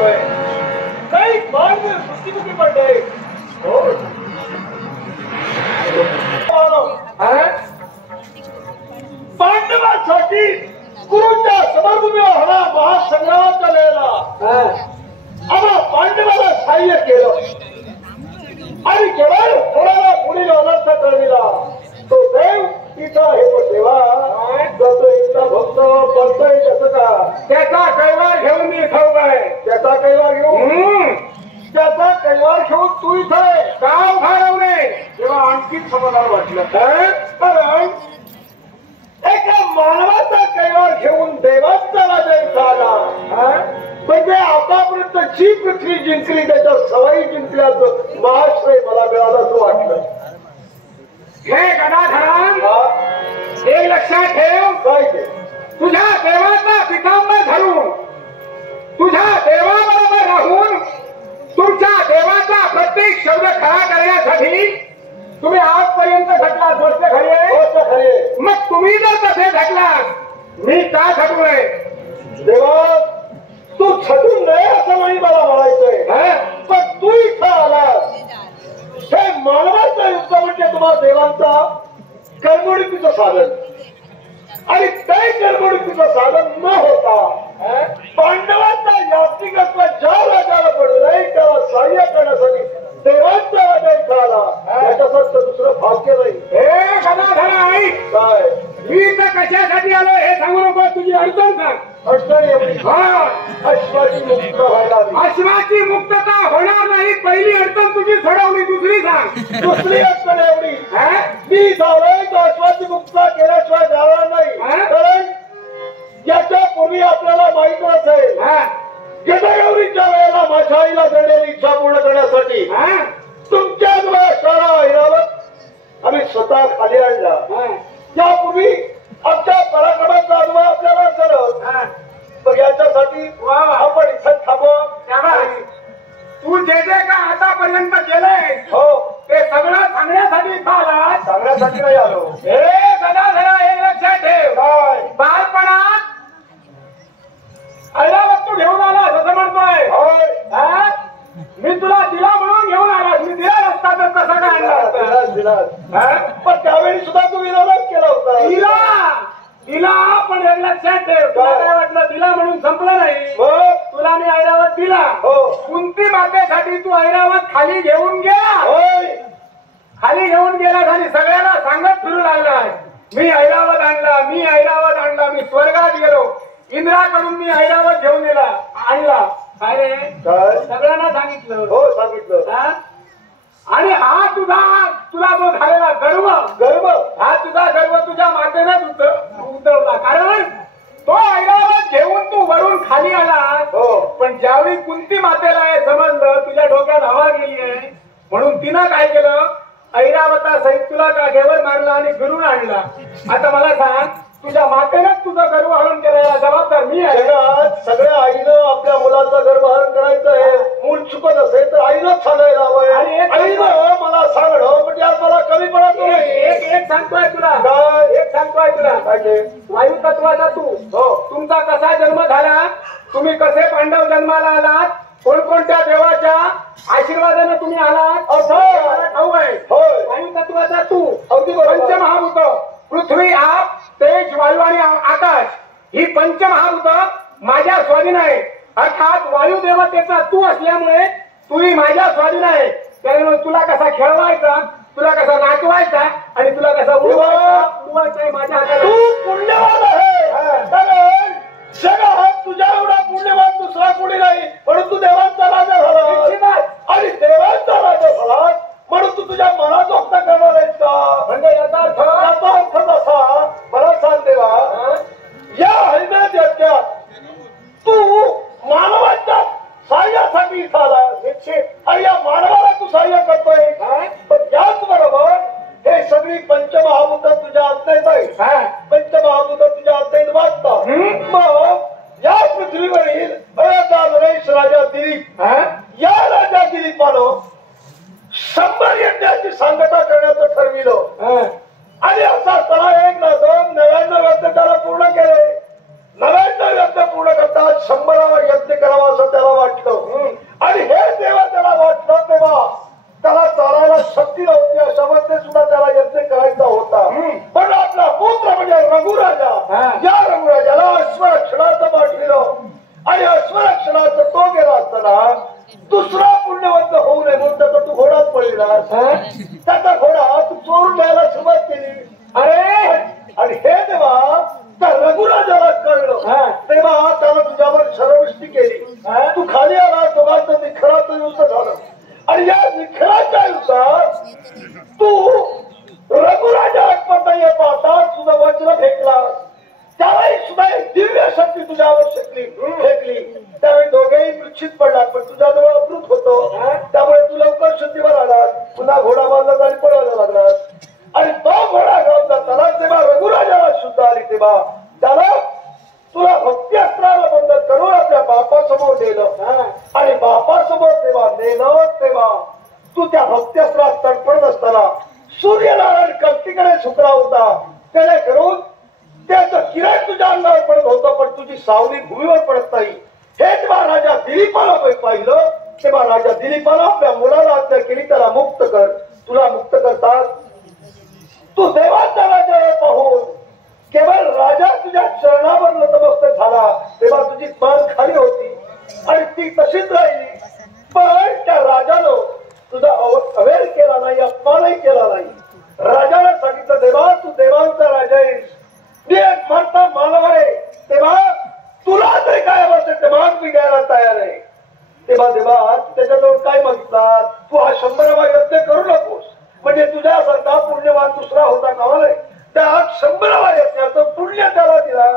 वाटतोय काही मार्ग सृष्टीमुखी पडले हो पांडवांसाठी गुरुच्या समर्भूमीवर होणा महासंग्रामाच्या वेळेला आम्हा पांडवाला सहाय्य केलं आणि केवळ थोड्याला पुढील अनर्थ कळविला तो देव तिथं आहे. पण देवा जातो एकटा भक्त पडतोय कसं का त्याचा कैवार घेऊन मी ठाऊक आहे. त्याचा कैवार घेऊन त्याचा कैवार घेऊन तू इथं गाव घालवणे तेव्हा आणखी समाधान वाटलं. कारण एका मानवाचा कैवार घेऊन देवाचा राजा इथं आला म्हणजे आतापर्यंत जी पृथ्वी जिंकली त्याच्या सवाई जिंकल्याचं महाश्रय मला मिळालं असं वाटलं. हे गदाधराम एक लक्षात ठेव काय ते तुझ्या देवाचा पितांबर धरून तुझ्या देवाबरोबर राहून तुमच्या देवाचा प्रत्येक शब्द खरा करण्यासाठी तुम्ही आजपर्यंत घटला गोष्ट खरी मग तुम्ही जर तसे घटलात मी का झटू नये. देवा तू झटून नये असं नाही मला म्हणायचंय पण तू इथं आलास हे मानवाचं युद्ध म्हणजे तुम्हाला देवांचा करमणुकीचं साधन आणि ते करमणुकीचं साधन न होता पांडवांचा यास्तिकत्व ज्या राजाला पडलंय त्याला सहाय्य करण्यासाठी देवांचा राजा इथं आला याच्यासारखं दुसरं भाग्य नाही. हे गदाधरा ऐक काय मी तर कशासाठी आलो हे सांगू नको तुझी अडचण सांग. अडचण एवढी अश्वाची मुक्त व्हायला अश्वाची मुक्तता होणार नाही. पहिली अडचण तुझी सोडवली दुसरी सांग. दुसरी अडचण एवढी मी जावं तर अश्वाची मुक्ता केल्याशिवाय जाणार नाही. कारण याच्या पूर्वी आपल्याला माहित असेल गदागौरीच्या वेळेला माझ्या आईला घडलेली इच्छा पूर्ण करण्यासाठी तुमच्या सारा ऐरावत आम्ही स्वतः खाली आणला. यापूर्वी आमच्या पराक्रमाचा अनुभव आपल्याला असेल तर याच्यासाठी आपण इथं थांबवा. तू जे जे का आतापर्यंत केलंय हो ते सगळं सांगण्यासाठी आला. सांगण्यासाठी नाही आलो. हे गदाधरा एक लक्षात ठेव काय बालपणात ऐरावत तू घेऊन आला असं म्हणतोय. मी तुला दिला म्हणून घेऊन आला. मी दिला नसता तर कसा काय आणला. पण त्यावेळी सुद्धा तू विरोध केला होता. दिला पण एक लक्षात ठेव तुला काय वाटलं दिला म्हणून संपलं नाही. तुला मी ऐरावत दिला कुंती मातेसाठी तू ऐरावत खाली घेऊन गेला. खाली घेऊन गेला आणि सगळ्यांना सांगत फिरू लागला मी ऐरावत आणला मी ऐरावत आणला मी स्वर्गात गेलो इंद्राकडून मी ऐरावत घेऊन गेला आणला. काय रे सगळ्यांना सांगितलं. हो सांगितलं. आणि हा तुला जो झालेला गर्व हा तुझा गर्व तुझ्या मातेनेच उतरवला. कारण तो ऐरावत घेऊन तू वरून खाली आला पण ज्यावेळी कुंती मातेला हे समजलं तुझ्या डोक्यात हवा गेली आहे म्हणून तिनं काय केलं ऐरावता सहित तुला जागेवर मारला आणि फिरून आणला. आता मला सांग तुझ्या मातेनेच तुझं गर्वहरण केलं जबाबदार मी आहे. सगळ्या आईनं आपल्या मुलाचं गर्वहरण करायचं आहे. मूल चुकत असेल तर आईनंच सांगायला हवंय. आईनं मला सांगणं म्हणजे आज मला कमी पडत नाही. एक सांगतोय तुला एक सांगतोय तुला वायू तत्वाचा तू तुमचा कसा जन्म झाला तुम्ही कसे पांडव जन्माला आलात कोणकोणत्या देवाच्या आशीर्वादाने तुम्ही आलात असं मला ठाऊक आहे. वायू तत्वाचा तू पंचमहाभूत पृथ्वी आप तेज वायू आणि आकाश ही पंचमहाभूत माझ्या स्वाधीन आहे. अर्थात वायू देवतेचा तू असल्यामुळे तूही माझ्या स्वाधीन आहे. त्यामुळे तुला कसा खेळवायचा तुला कसा नाचवायचा आणि तुला कसा उडवायचा माझ्या हातात. तू पुण्यवान आहे. जगात तुझ्या एवढा पुण्यवान दुसरा कोणी नाही म्हणून तू देवांचा राजा झाला आणि देवांचा राजा झाला म्हणून तू तुझ्या मनात करणार आहेस का. म्हणजे याचा अर्थ तसा मला सांग देवा या हरिनाथ यज्ञात तू मानवाच्या सहाय्यासाठी इथं आला आणि या मानवाला तू सहाय्य करतोय. पण याच बरोबर हे सगळी पंचमहाभूत तुझ्या आत्मेत आहे. पंचमहाभूत तुझ्या आत्मेत वाचतात. मग या पृथ्वीवरील दुसरा पुण्यवंत होऊ नये म्हणून त्याचा तू घोडाच पडलास. त्याचा घोडा तू चोरून घ्यायला सुरुवात केली. अरे आणि हे तेव्हा त्या रघुराजाला कळलं. तेव्हा त्याला तुझ्यावर शरवृष्टी केली. तू खाली आला, दोघांचं निखळाचं युद्ध झालं. आणि या निखळाच्या युद्धात तू रघुराजा आत्महत्या पाहता तुझं वज्र फेकलास. त्यावेळी सुद्धा एक दिव्य शक्ती तुझ्यावर फेकली. त्यावेळी दोघेही मूर्छित पडला, पण तुझ्याजवळ अमृत होतो. त्यामुळे तू लवकर शुद्धीवर आलास. पुन्हा घोडा बांधला आणि पळायला लागलास. आणि तो घोडा घेऊन जाताना तेव्हा रघुराजाला शुद्ध आली. तेव्हा त्याला तुला भक्ती अस्त्राला बंद करून आपल्या बापासमोर नेलं. आणि बापासमोर तेव्हा नेलं तेव्हा तू त्या भक्ती अस्त्रात तडफडत असताना सूर्यनारायण कल्तीकडे झुकला होता. त्याने करून त्याचं किरण तुझ्या अंगावर पडत होतं, पण तुझी सावली भूमीवर पडत नाही. हे जेव्हा राजा दिलीपाला पाहिलं तेव्हा राजा दिलीपाला आपल्या मुलाला आज्ञा केली, त्याला मुक्त कर. तुला मुक्त करतात. तू देवाचा राजा हे पाहून केवळ राजा तुझ्या चरणावर नतमस्तक झाला. तेव्हा तुझी मान खाली होती आणि ती तशीच राहिली. पण त्या राजानं तुझा अवेर केला नाही, अपमानही केला नाही. राजाने सांगितलं, देवा तू देवांचा राजा आहेस, मी एक म्हणता मानव आहे. तेव्हा तुला तरी काय असेल तेव्हा मी घ्यायला तयार आहे. तेव्हा देवा त्याच्याजवळ काय मागितला, तू हा 100वा यज्ञ करू नकोस. म्हणजे तुझ्यासारखा पुण्यवान दुसरा होता का नाही. त्या 100वा यज्ञाचं पुण्य त्याला दिला,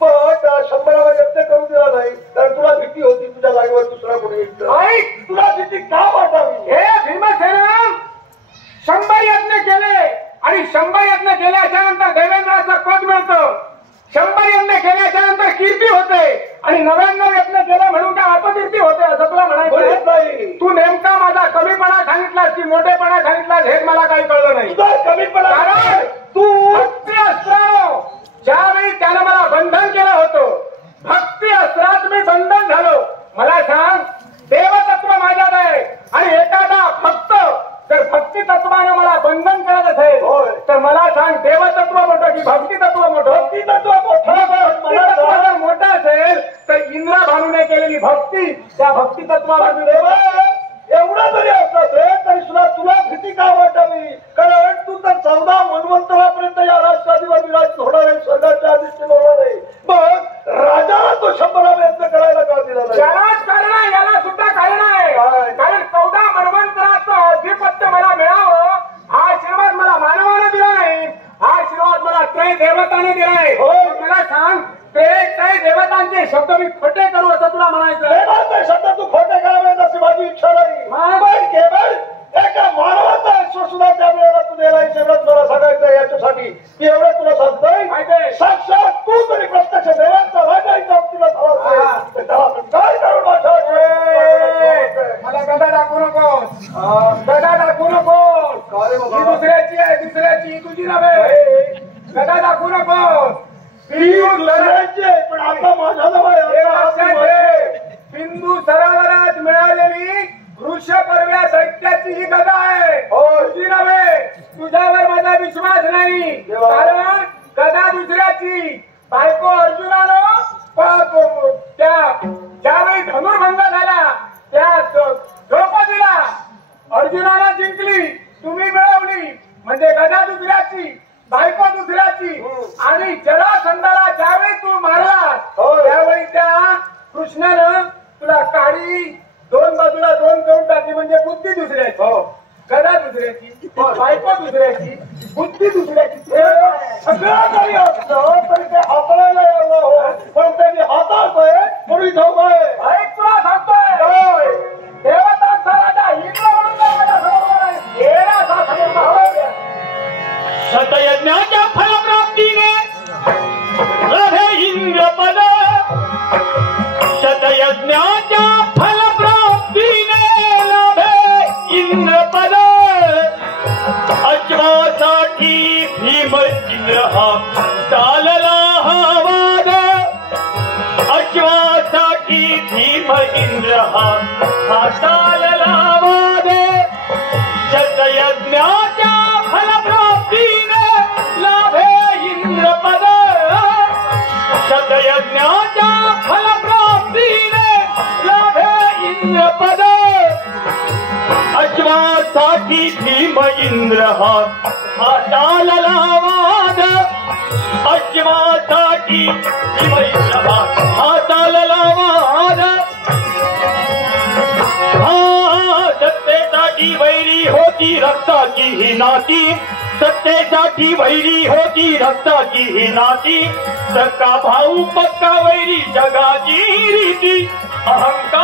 पण त्या 100वा यज्ञ करू दिला नाही. कारण तुला भीती होती तुझ्या जागेवर दुसरा कोणी येईल. तुला भीती का वाटावी. हे भीमसेना 100 यज्ञ केले आणि 100 यज्ञ केल्याच्या नंतर देवेंद्राचं पद मिळतं. 100 यज्ञ केल्याच्या नंतर कीर्ती होते आणि 99 यज्ञ केले म्हणून काय अपकीर्ती होते असं तुला म्हणायचं. तू नेमका माझा कमीपणा सांगितलास की मोठेपणा सांगितलास हे मला काही कळलं नाही. कमीपणा कारण तू भक्ती अस्त्रानं ज्यावेळी त्यानं मला बंधन केलं होतं, भक्ती अस्त्रात मी बंधन झालो. मला सांग, देवतत्व माझ्यात आहे आणि एखादा भक्त जर भक्ती तत्वानं मला बंधन करत असेल तर मला सांग, देवतत्व मोठं की भक्ती तत्व मोठं. भक्ती तत्व मोठं मोठं असेल तर इंद्रा भानूने केलेली भक्ती त्या भक्ती तत्वाला देवा एवढा जरी असला तरी सुद्धा तुला भीती का वाटावी. कारण तू तर 14 मन्वंतरापर्यंत या राजगादीवर विराजित होणार आहे, स्वर्गाच्या अधिष्ठित होणार आहे. मग राजाला तो 100वा यज्ञ करायला का दिला नाही. यालाच कारण आहे, याला सुद्धा कारण आहे. कारण 14 मन्वंतराचं अधिपत्य मला मिळावं हा आशीर्वाद मला मानवाने दिला नाही, हा आशीर्वाद मला त्रय देवताने दिला आहे. मला सांग, ते त्रय देवतांचे शब्द मी खोटे करू असं तुला म्हणायचं. देवाचे शब्द तू खोटे करावेत अशी माझी इच्छा नाही. पण केवळ एका मानवाचा आश्वास सुद्धा त्या वेळेला तू दिला एवढंच मला सांगायचं. याच्यासाठी मी एवढं तुला सांगतोय, साक्षात तू तरी प्रत्यक्ष देवांचा राजा बाबतीला झाला तर त्याला काय करून मला गदा दाखवू नकोस, गदा दाखवू नकोस. ही दुसऱ्याची आहे, दुसऱ्याची, तुझी नव्हे. गदा दाखवू नकोस. पण आता माझ्या बिंदू सरोवरात मिळालेली वृषपर्व्या दैत्याची ही गदा आहे, तुझी नव्हे. तुझ्यावर माझा विश्वास नाही. कारण गदा दुसऱ्याची. बायको अर्जुनानं ज्यावेळी धनुर्भंग झाला त्या द्रौपदीला अर्जुनाला जिंकली, तुम्ही मिळवली. म्हणजे गदा दुसऱ्याची, बायको दुसऱ्याची. आणि जरासंधाला ज्यावेळी तू मारलास त्यावेळी त्या कृष्णानं तुला काळी 2 बाजूला 2 करून टाकली. म्हणजे बुद्धी दुसऱ्याची, गदा दुसऱ्याची, बायको दुसऱ्याची, बुद्धी दुसऱ्याची. सगळं काही असतं तरी ते हाताळायला यावं हो. पण त्यांनी हातात आहे थोडी धाव आहे. ऐक तुला सांगतोय, देवतांचा राजा इंद्र म्हणून माझ्या समोर आहे. येण्याचा समोर शतयज्ञाच्या फलप्राप्तीने लभे इंद्रपद. शतयज्ञाच्या फलप्राप्तीने लभे इंद्रपद. अश्वासाठी भीम इंद्र हा चालला हा वाद. अश्वासाठी भीम इंद्र हा चालला वाद. शतयज्ञाच्या फलप्राप्तीने लाभे इंद्रपद. शतयज्ञाच्या फलप्राप्तीने लाभे इंद्रपद. त्यासाठी भीम इंद्र हाताला वाद अश्वासाठी भीम इंद्र हाताला वाद सत्तेसाठी वैरी होती रक्ताची ही नाती सत्तेसाठी वैरी होती रक्ताची ही नाती सक्का भाऊ पक्का वैरी जगाची रीती अहंकार